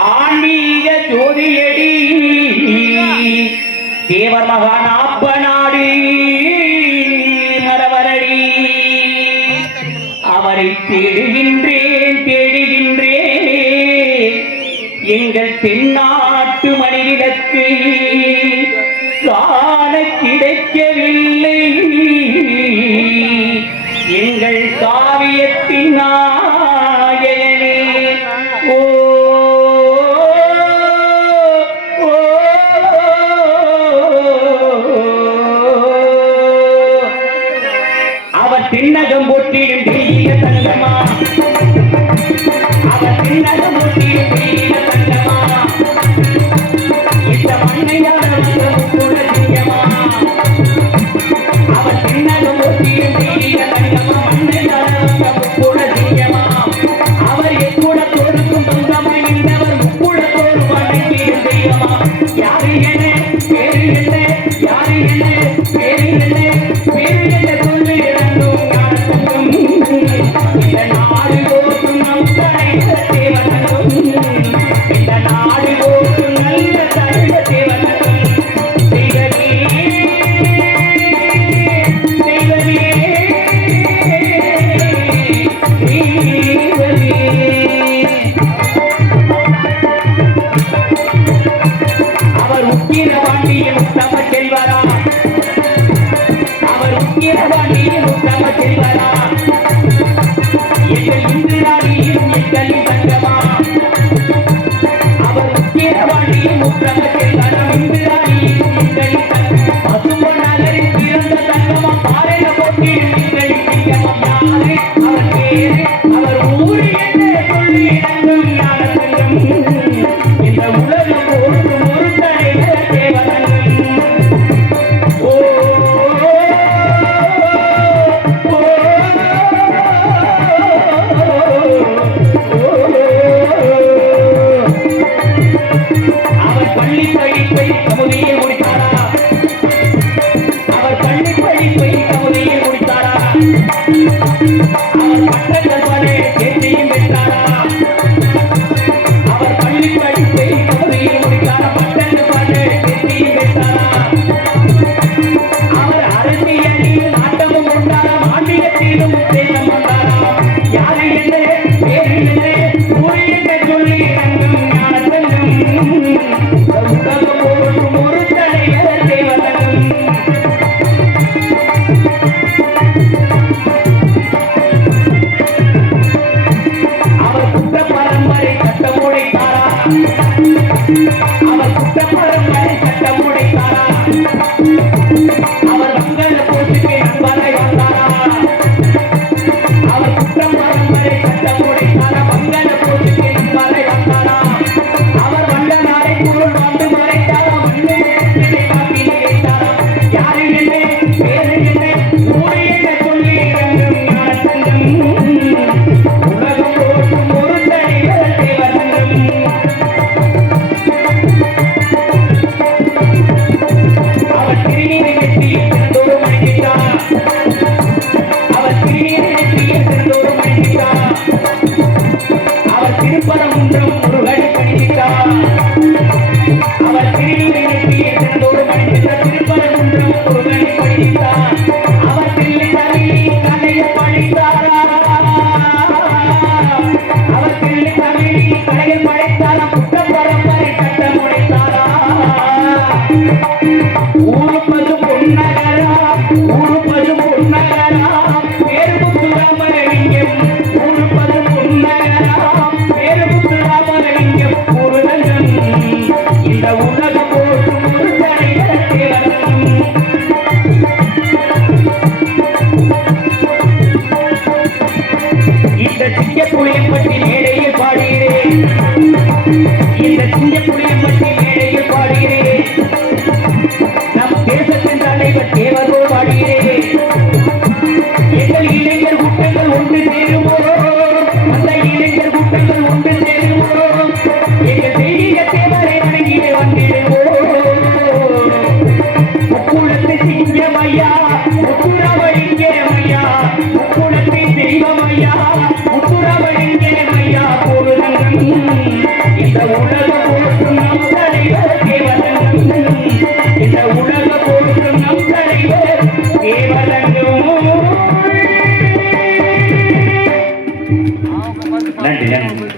ஆன்மீக ஜோதியடி தேவர் மகான் அப்பநாடு மரவரடி அவரை தேடுகின்றேன் எங்கள் தென்னாட்டு மணிவிளக்கு காண கிடைக்கவில்லை எங்கள் காவியத்தின் நாயகனே ஓ அவர் திண்ணகம் போட்டிடும் தெய்வீக தங்கமா அவர் திண்ணகம் போட்டிடும் தெய்வீக தங்கமா இந்த மண்ணையாள குலசிங்கமா அவர் திண்ணகம் போட்டிடும் தெய்வீக தங்கமா மண்ணையாள குலசிங்கமா அவர் எக்குடத்தோடுக்கும் சொந்தமாய் நின்றவர் முக்குடத்தோடு வணங்கிடும் தெய்வமா யாரு என்ன பேரு என்ன யாரு என்ன பேரு என்ன பேரு என்ன சொல்லி இறங்கும் ஞானத்தும் இந்த நாடு போற்றும் நம் தலைவர் தேவனும் இந்த நாடு போற்றும் நல்ல தலைவர் தேவனும் தெய்வமே தெய்வமே தெய்வமே அவர் உக்கிரவாண்டியில் உத்தம செல்வரா அவர் உக்கிரவாண்டியில் உத்தம செல்வரா எங்கள் இந்திராணியும் எங்களின் தங்கமா அவர் உக்கிரவாண்டியில் உத்தம செல்வரா இந்திராணியும் எங்களின் பசும்பொன் நகரில் பிறந்த தங்கமா பாறையில போட்டி எங்களின் சிங்கமம் யாரு அவர் பேரு அவர் ஊரு என்று சொல்லி இறங்கும் ஞான தங்கம் இந்த உலகம் போற்றும் ஒரு தலைவர் தேவதங்கம் ஓ அவர் பள்ளி படிப்பை கமுதியில் முடித்தாரா அவர் பள்ளி படிப்பை கமுதியில் முடித்தாரா அவர் பட்டங்கள் பட தேர்ச்சியும் பெற்றாரா அவர் பள்ளி படிப்பை கமுதியில் முடித்தாரா பட்டங்கள் பட தேர்ச்சியும் பெற்றாரா அவர் அரசியலில் நாட்டமும் கொண்டாரா மாநிலத்திலும் தேசம் கொண்டாரா யாரு என்ன பேரு என்ன ஊரு என்ன சொல்லி இறங்கும் ஞான தங்கம் உலகம் போற்றும் ஒரு தலைவர் தேவதங்கம் அவர் குற்ற பரம்பரை சட்டம் உடைத்தாரா அவர் குற்ற பரம்பரை சட்டம் உடைத்தாரா அவர் மங்கள போட்டுக்கு நண்பராய் வந்தாரா அவர் குற்ற பரம்பரை சட்டம் உடைத்தாரா மங்கள போட்டுக்கு நண்பராய் வந்தாரா அவர் வந்த நாளை பொருள் வந்து மறைத்தாரா வந்து காப்பி கேட்டாரா யாரு என்ன பேரு என்ன ஊரு என்ன சொல்லி இறங்கும் ஞான தங்கம் உலகம் போற்றும் ஒரு தலைவர் தேவதங்கம் அவர் திருநீரை நெற்றியில் சிறந்தோரு மணிக்கிட்டார் அவர் திருநீரை நெற்றியில் சிறந்தோரு மணிக்கிட்டார் அவர் திருப்பரங்குன்றம் முருகனை பணிக்கிட்டார் அவர் திருநீரை நெற்றியில் சிறந்தோரு மணிக்கிட்டார் திருப்பரங்குன்றம் முருகனை பணிக்கிட்டார் அவர் தில்லை தமிழில் கலையை படைத்தாரா அவர் தில்லை தமிழில் கலையை படைத்தாரா புத்த பரம்பரை சட்டம் உடைத்தாரா ஊருப்பது பொன்னகரா ஊருப்பது பொன்னகரா பேருமுத்து ராமலிங்கம் ஊருப்பது பொன்னகரா பேருமுத்து ராமலிங்கம் ஒரு தங்கம் இந்த உலகம் போற்றும் ஒரு தலைவர் தேவதங்கம் இந்த சிங்கப்புலியம் பற்றி மேடையில் பாடுகிறேன் இந்த சிங்கப்புலியம் பற்றி மேடையில் பாடுகிறேன் நம் தேசத்தின் தலைவர் தேவரோ பாடுகிறேன் எங்கள் இளைஞர் கூட்டங்கள் ஒன்று சேருமோ அந்த இளைஞர் கூட்டங்கள் ஒன்று சேருமோ எங்கள் தெய்வீக தேவரை வணங்கியே வந்திடுவோம் முக்குளத்து சிங்கமையா முத்துராமலிங்கமையா முக்குளத்தை தெய்வமையா முத்துராமலிங்கமையா போடுதங்கம் இந்த நன்றி நன்றி.